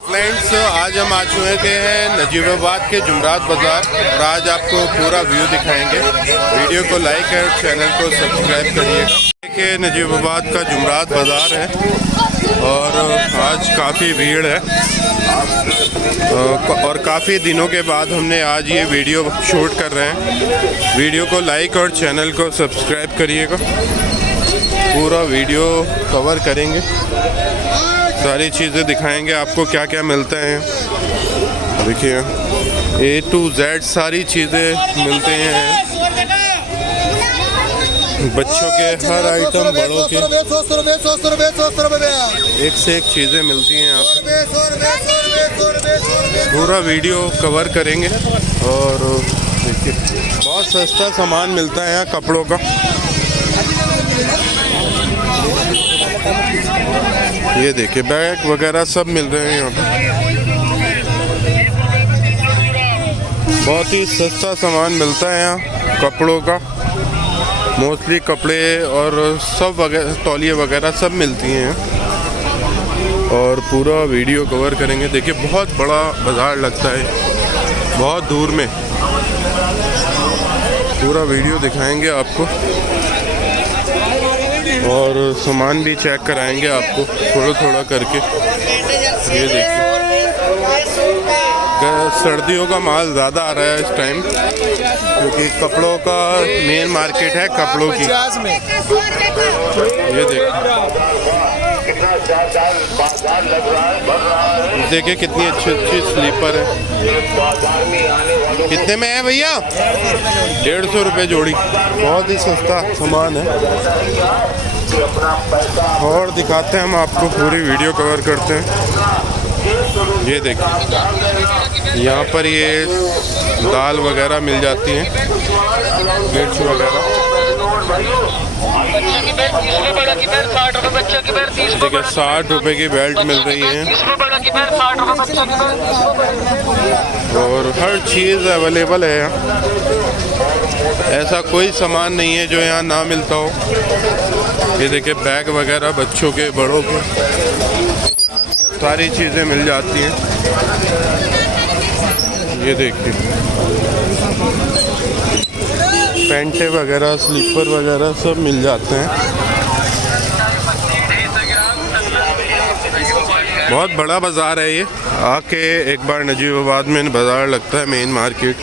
Friends, आज हम आ चुके हैं नजीबाबाद के जुमरात बाज़ार और आज आपको पूरा व्यू दिखाएंगे। वीडियो को लाइक और चैनल को सब्सक्राइब करिएगा। देखिए, नजीबाबाद का जुमरात बाज़ार है और आज काफ़ी भीड़ है और काफ़ी दिनों के बाद हमने आज ये वीडियो शूट कर रहे हैं। वीडियो को लाइक और चैनल को सब्सक्राइब करिएगा। पूरा वीडियो कवर करेंगे, सारी चीज़ें दिखाएंगे आपको क्या क्या मिलता है। देखिए, A to Z सारी चीज़ें मिलते हैं। बच्चों के हर आइटम, बड़ों के एक से एक चीज़ें मिलती हैं यहाँ पर। पूरा वीडियो कवर करेंगे और देखिए, बहुत सस्ता सामान मिलता है यहाँ कपड़ों का। ये देखिए, बैग वगैरह सब मिल रहे हैं यहाँ पे। बहुत ही सस्ता सामान मिलता है यहाँ कपड़ों का। मोस्टली कपड़े और सब वगैरह, तौलिए वगैरह सब मिलती हैं और पूरा वीडियो कवर करेंगे। देखिए, बहुत बड़ा बाज़ार लगता है, बहुत दूर में। पूरा वीडियो दिखाएंगे आपको और सामान भी चेक कराएंगे आपको थोड़ा थोड़ा करके। ये देखिए, सर्दियों का माल ज़्यादा आ रहा है इस टाइम, क्योंकि कपड़ों का मेन मार्केट है कपड़ों की। ये देखिए, कितनी अच्छी अच्छी स्लीपर है। कितने में है भैया? 150 रुपये जोड़ी। बहुत ही सस्ता सामान है और दिखाते हैं हम आपको, पूरी वीडियो कवर करते हैं। ये देखिए, यहाँ पर ये दाल वगैरह मिल जाती हैं, मिर्च वगैरह। देखिए, 60 रुपये की बेल्ट मिल रही है और हर चीज़ अवेलेबल है यहाँ। ऐसा कोई सामान नहीं है जो यहाँ ना मिलता हो। ये देखिए, बैग वगैरह बच्चों के, बड़ों के, सारी चीज़ें मिल जाती हैं। ये देखिए, पैंटे वगैरह, स्लीपर वगैरह सब मिल जाते हैं। बहुत बड़ा बाज़ार है ये। आके एक बार नजीबाबाद में बाज़ार लगता है, मेन मार्केट,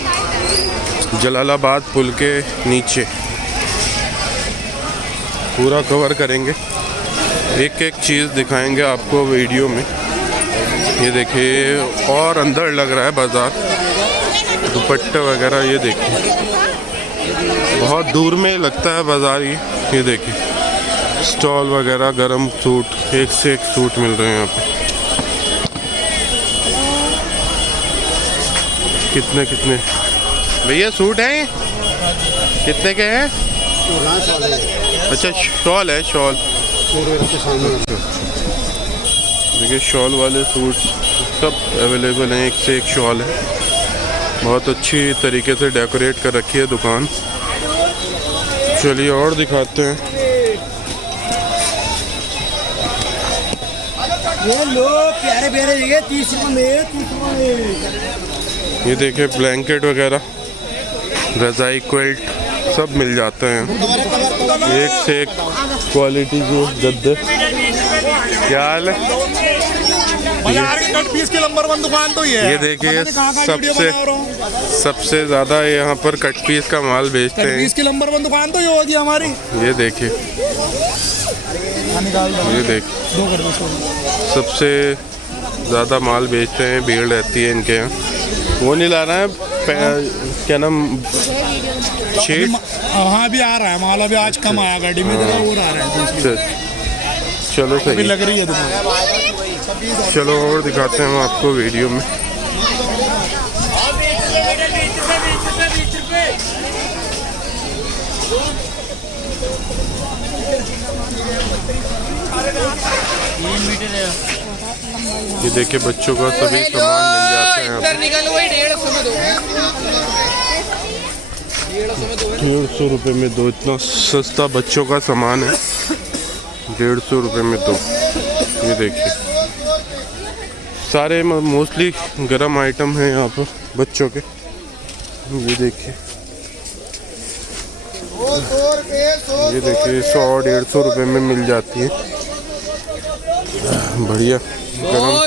जलालाबाद पुल के नीचे। पूरा कवर करेंगे, एक एक चीज़ दिखाएंगे आपको वीडियो में। ये देखिए, और अंदर लग रहा है बाज़ार, दुपट्टे वगैरह। ये देखिए, बहुत दूर में लगता है बाज़ार ये देखिए, स्टॉल वगैरह, गरम सूट, एक से एक सूट मिल रहे हैं यहाँ पे। कितने कितने भैया सूट हैं? कितने के हैं? अच्छा, शॉल है, शॉल। देखिए, शॉल वाले सूट सब अवेलेबल हैं, एक से एक शॉल है। बहुत अच्छी तरीके से डेकोरेट कर रखी है दुकान। चलिए और दिखाते हैं। ये लो, प्यारे प्यारे 30 रुपये में। ये देखिए, ब्लैंकेट वगैरह, रज़ाई, क्विल्ट सब मिल जाते हैं, एक से एक क्वालिटी के गद्दे। क्या हाल है? कट पीस की नंबर 1 दुकान तो ये देखिए, सबसे ज़्यादा यहाँ पर कट पीस का माल बेचते हैं। पीस की नंबर 1 दुकान तो ये होगी हमारी। ये देखिए, ये देखिए, सबसे ज़्यादा माल बेचते हैं, भीड़ रहती है इनके यहाँ। वो नहीं ला रहा है, क्या नाम, शेड? हाँ, भी आ रहा है माल, अभी आज कम आया गाड़ी में, और आ रहा है। चलो सही लग रही है दुकान। चलो और दिखाते हैं हम आपको वीडियो में। ये देखिए, बच्चों का सभी सामान मिल जाता है यहाँ पे। 150 रुपये में दो। इतना सस्ता बच्चों का सामान है, 150 रुपये में दो। ये देखिए, सारे मोस्टली गरम आइटम हैं यहाँ पर बच्चों के। ये देखिए, ये देखिए 100-150 रुपये में मिल जाती है। बढ़िया गरम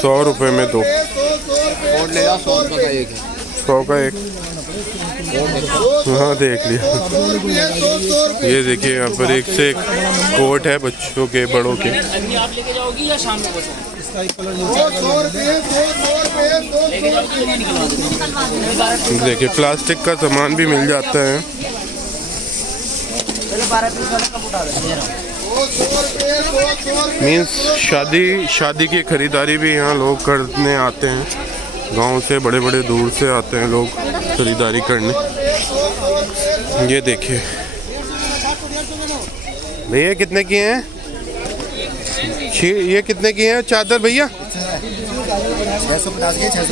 100 रुपये में दो। 100 का एक। हाँ देख लिया। ये देखिए यहाँ पर एक से एक कोट है बच्चों के बड़ों के। आप लेके जाओगी या शाम को? देखिए प्लास्टिक का सामान भी मिल जाता है। मीन्स शादी की खरीदारी भी यहाँ लोग करने आते हैं। गांव से बड़े बड़े दूर से आते हैं लोग खरीदारी करने। ये देखिए भैया कितने की हैं? ये कितने की हैं चादर भैया? 650 के 600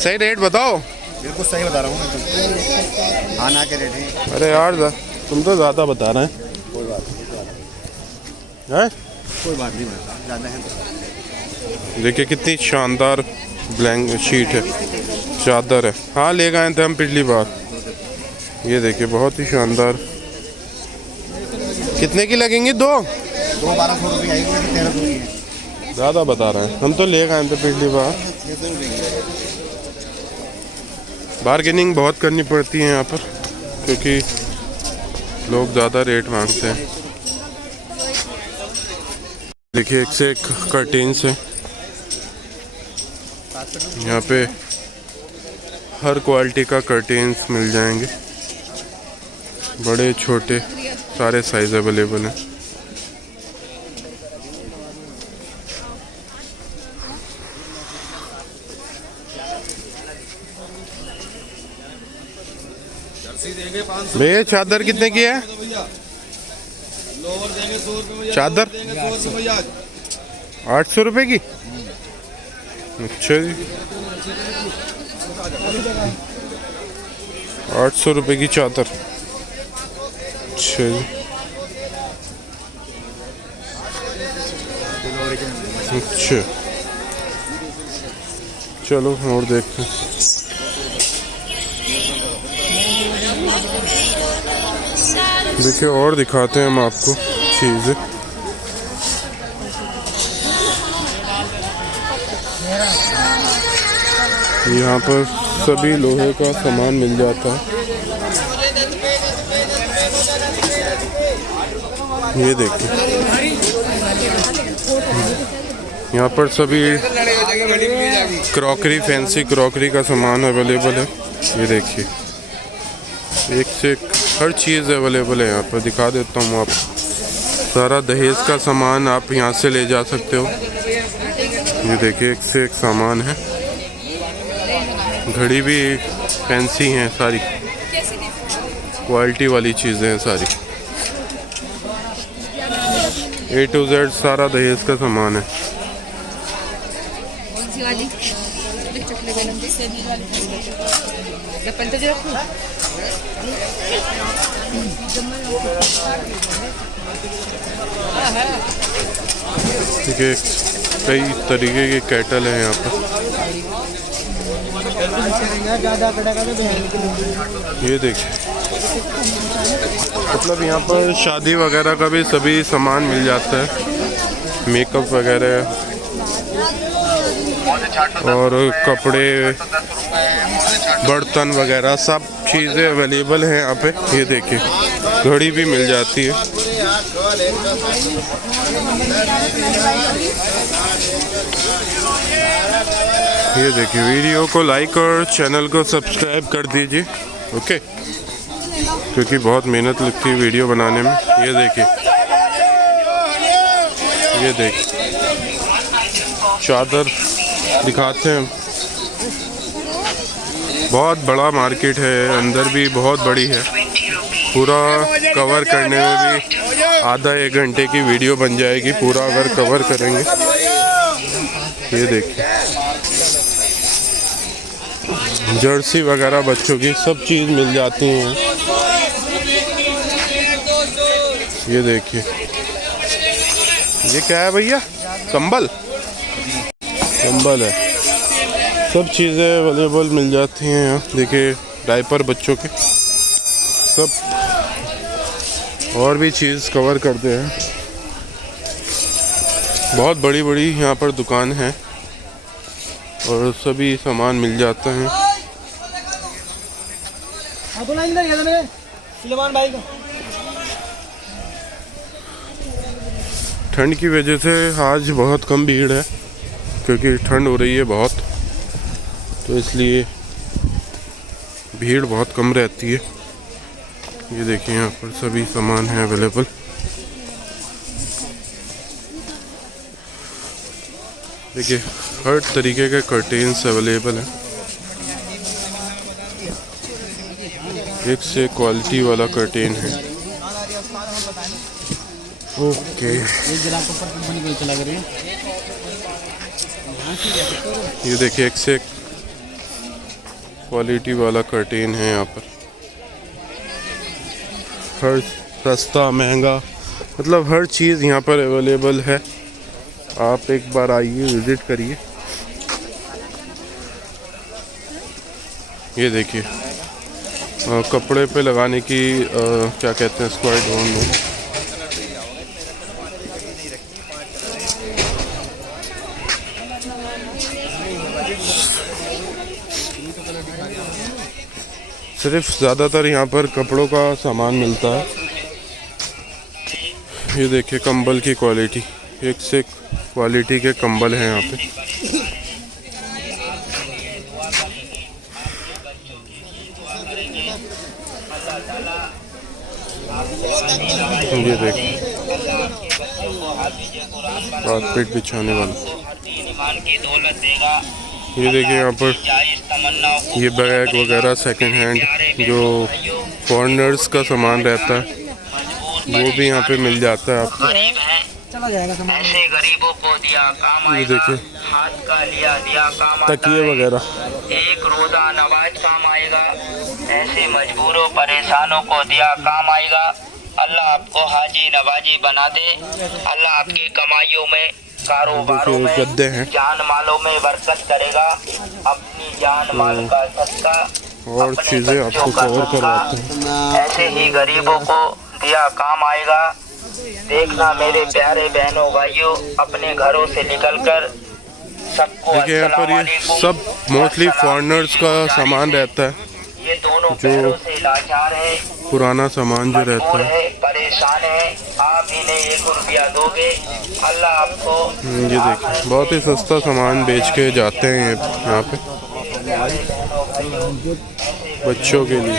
सही रेट बताओ। बिल्कुल सही बता रहा हूँ एकदम। हाँ ना के रेट है। अरे यार तुम तो ज़्यादा बता रहे हैं। कोई बात नहीं ज़्यादा है। देखिए कितनी शानदार ब्लैंक शीट है, चादर है। हाँ ले गए थे हम पिछली बार। ये देखिए बहुत ही शानदार। कितने की लगेंगी? दो 1200 रुपये आएगी, 1300 की है। ज़्यादा बता रहे हैं, हम तो ले गए थे पिछली बार। बार्गेनिंग बहुत करनी पड़ती है यहाँ पर क्योंकि लोग ज़्यादा रेट मांगते हैं। देखिए एक से एक कर्टेन्स हैं यहाँ पे। हर क्वालिटी का कर्टेन्स मिल जाएंगे, बड़े छोटे सारे साइज अवेलेबल हैं। भैया चादर कितने की है? चादर 800 रुपये की। अच्छा जी 800 रुपये की चादर। अच्छा जी अच्छा चलो और देखते हैं। देखिए और दिखाते हैं हम आपको चीज़ें। यहाँ पर सभी लोहे का सामान मिल जाता है। ये देखिए यहाँ पर सभी क्रॉकरी, फैंसी क्रॉकरी का सामान अवेलेबल है। ये देखिए एक से एक हर चीज़ अवेलेबल है यहाँ पर। दिखा देता हूँ आपको। सारा दहेज का सामान आप यहाँ से ले जा सकते हो। ये देखिए एक से एक सामान है। घड़ी भी फैंसी हैं, सारी क्वालिटी वाली चीज़ें हैं सारी। A to Z सारा दहेज का सामान है। ठीक है कई तरीके के कैटल हैं यहाँ पर। ये देखिए मतलब यहाँ पर शादी वगैरह का भी सभी सामान मिल जाता है। मेकअप वगैरह और कपड़े, बर्तन वगैरह सब चीज़ें अवेलेबल हैं यहाँ पे। ये देखिए घड़ी भी मिल जाती है। ये देखिए वीडियो को लाइक और चैनल को सब्सक्राइब कर दीजिए। ओके क्योंकि बहुत मेहनत लगती है वीडियो बनाने में। ये देखिए चादर दिखाते हैं। बहुत बड़ा मार्केट है, अंदर भी बहुत बड़ी है। पूरा कवर करने में भी आधा 1 घंटे की वीडियो बन जाएगी पूरा अगर कवर करेंगे। ये देखिए जर्सी वगैरह बच्चों की सब चीज़ मिल जाती हैं। ये देखिए ये क्या है भैया? कंबल कंबल है, सब चीज़ें अवेलेबल मिल जाती हैं यहाँ। देखिए डायपर बच्चों के सब, और भी चीज़ कवर करते हैं। बहुत बड़ी बड़ी यहाँ पर दुकान है और सभी सामान मिल जाता है। ठंड की वजह से आज बहुत कम भीड़ है, क्योंकि ठंड हो रही है बहुत, तो इसलिए भीड़ बहुत कम रहती है। ये देखिए यहाँ पर सभी सामान है अवेलेबल। देखिए हर तरीके के कर्टेन्स अवेलेबल हैं, एक से क्वालिटी वाला कर्टेन है। ओके, ये देखिए एक से क्वालिटी वाला कर्टेन है यहाँ पर। हर सस्ता महंगा मतलब हर चीज़ यहाँ पर अवेलेबल है। आप एक बार आइए, विज़िट करिए। ये देखिए कपड़े पे लगाने की क्या कहते हैं इसको, आई डोंट नो। सिर्फ ज़्यादातर यहाँ पर कपड़ों का सामान मिलता है। ये देखिए कंबल की क्वालिटी, एक से क्वालिटी के कंबल हैं यहाँ पे। ये देखिए कारपेट बिछाने वाला। ये देखिए यहाँ पर ये बैग वगैरह सेकंड हैंड जो फॉरेनर्स का सामान रहता है वो भी यहाँ पे मिल जाता है आपको। ऐसे गरीबों को दिया काम ये आएगा, देखिए हाथ का लिया दिया काम आता तकिए है, वगैरह। एक रोजा नवाज काम आएगा। ऐसे मजबूरों परेशानों को दिया काम आएगा। अल्लाह आपको हाजी नवाजी बना दे। अल्लाह आपकी कमाइयों में, कारोबारों में, गद्दे हैं, जान मालों में बरकत करेगा। अपनी जान माल का सदका, और अपने चीज़ें बच्चों आपको का कवर सदका, करवाते हैं। ऐसे ही गरीबों को दिया काम आएगा। देखना मेरे प्यारे बहनों भाइयों, अपने घरों से निकलकर सबको देखिए यहाँ पर ये सब मोस्टली फॉरेनर्स का सामान रहता है, ये दोनों जो पैरों से लाचार है, पुराना सामान जो रहता मजबूर है। है, परेशान है। आप इन्हें 1 रुपया दोगे, अल्लाह आपको ये देखिए बहुत ही सस्ता सामान बेच के जाते हैं ये यहाँ पे बच्चों के लिए।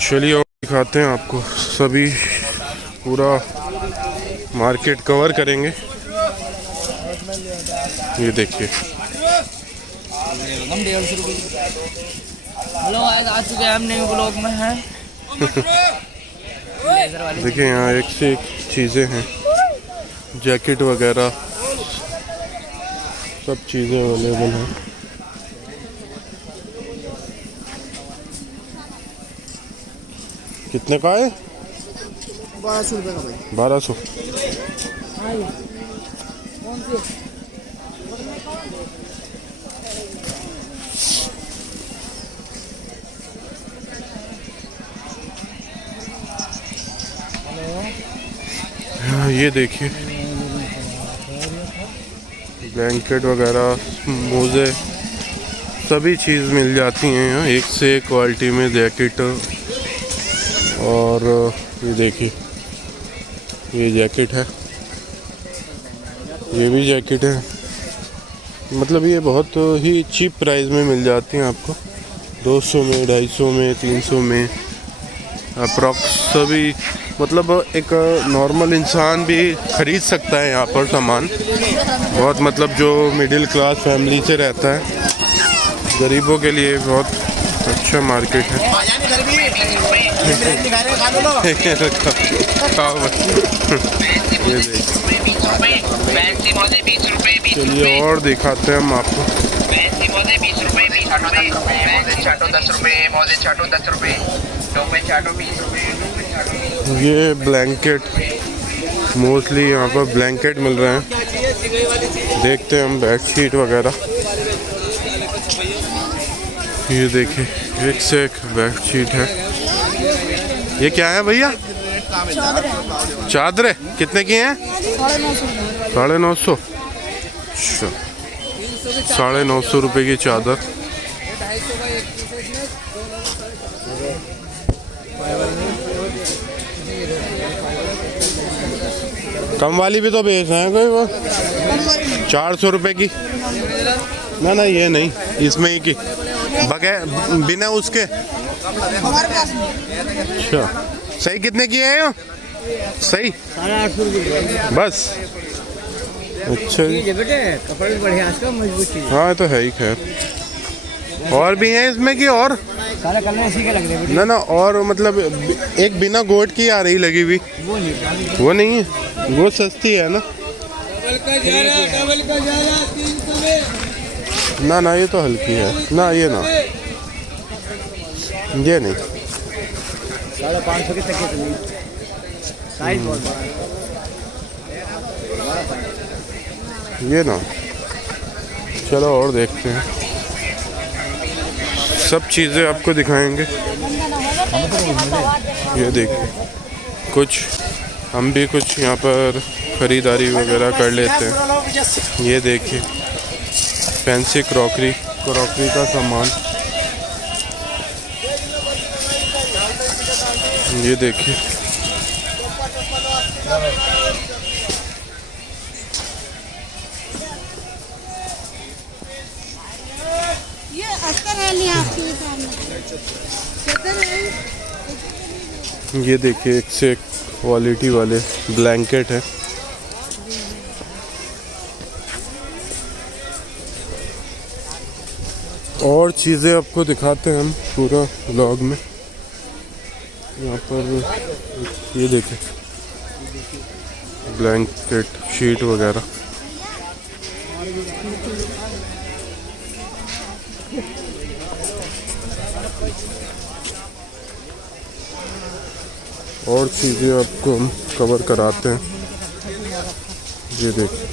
चलिए और दिखाते हैं आपको, सभी पूरा मार्केट कवर करेंगे। ये देखिए हेलो आ चुके हैं हम नए ब्लॉग में हैं। देखिए यहाँ एक से एक चीज़ें हैं, जैकेट वगैरह सब चीज़ें अवेलेबल हैं। कितने का है? 1200 रुपये का भाई। 1200। हाँ ये देखिए ब्लैंकेट वगैरह, मोज़े, सभी चीज़ मिल जाती हैं यहाँ एक से एक क्वालिटी में। जैकेट और ये देखिए ये जैकेट है, ये भी जैकेट है। मतलब ये बहुत ही चीप प्राइस में मिल जाती हैं आपको, 200 में, 250 में, 300 में अप्रॉक्स। सभी मतलब एक नॉर्मल इंसान भी ख़रीद सकता है यहाँ पर सामान। बहुत मतलब जो मिडिल क्लास फैमिली से रहता है, गरीबों के लिए बहुत अच्छा मार्केट है। चलिए और दिखाते हैं हम आपको। मोजे 20 रुपए, 20 रुपए, मोजे चाटो 10 रुपए, मोजे चाटो 10 रुपए, टोपे चाटो 20 रुपए, टोपे चाटो 20 रुपए। ये ब्लैंकेट, मोस्टली यहाँ पर ब्लैंकेट मिल रहे हैं। देखते हैं हम बेडशीट वगैरह। ये देखिए एक से एक बेडशीट है। ये क्या है भैया? चादरें कितने की हैं? 950। अच्छा, 950 रुपये की चादर। कम वाली भी तो बेच रहे हैं कोई वो 400 रुपये की। ना ये नहीं, इसमें ही की बगैर बिना उसके। अच्छा, सही कितने की है यो? सही 850 बस। अच्छा जी, बेटे कपड़ा भी बढ़िया, इसका मजबूत चीज। हाँ तो है ही। खैर और भी हैं इसमें की? और सारे कलर इसी के लग रहे हैं। ना और मतलब एक बिना गोट की आ रही लगी हुई, वो नहीं है, वो सस्ती है ना। ना ये तो हल्की है ना, ये ना, ये नहीं। 550 के तक के नहीं, साइज बहुत बड़ा है। ये ना, चलो और देखते हैं। सब चीज़ें आपको दिखाएंगे। ये देखिए कुछ हम भी कुछ यहाँ पर ख़रीदारी वगैरह कर लेते हैं। ये देखिए फैंसी क्रॉकरी का सामान। ये देखिए ये अस्तर है नहीं आपके सामने। ये देखिए एक से एक क्वालिटी वाले ब्लैंकेट है। और चीज़ें आपको दिखाते हैं हम पूरा व्लॉग में। यहाँ पर ये देखें ब्लैंकेट शीट वगैरह। और चीज़ें आपको हम कवर कराते हैं। ये देखिए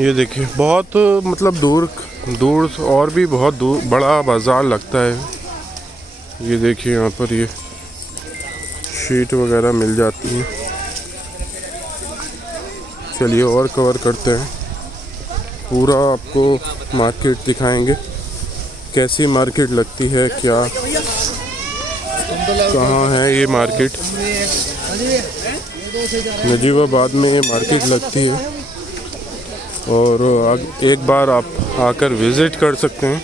ये देखिए बहुत मतलब दूर और भी बहुत दूर बड़ा बाज़ार लगता है। ये देखिए यहाँ पर ये शीट वगैरह मिल जाती है। चलिए और कवर करते हैं, पूरा आपको मार्केट दिखाएंगे, कैसी मार्केट लगती है, क्या कहाँ है ये मार्केट। नजीबाबाद में ये मार्केट लगती है और एक बार आप आकर विज़िट कर सकते हैं।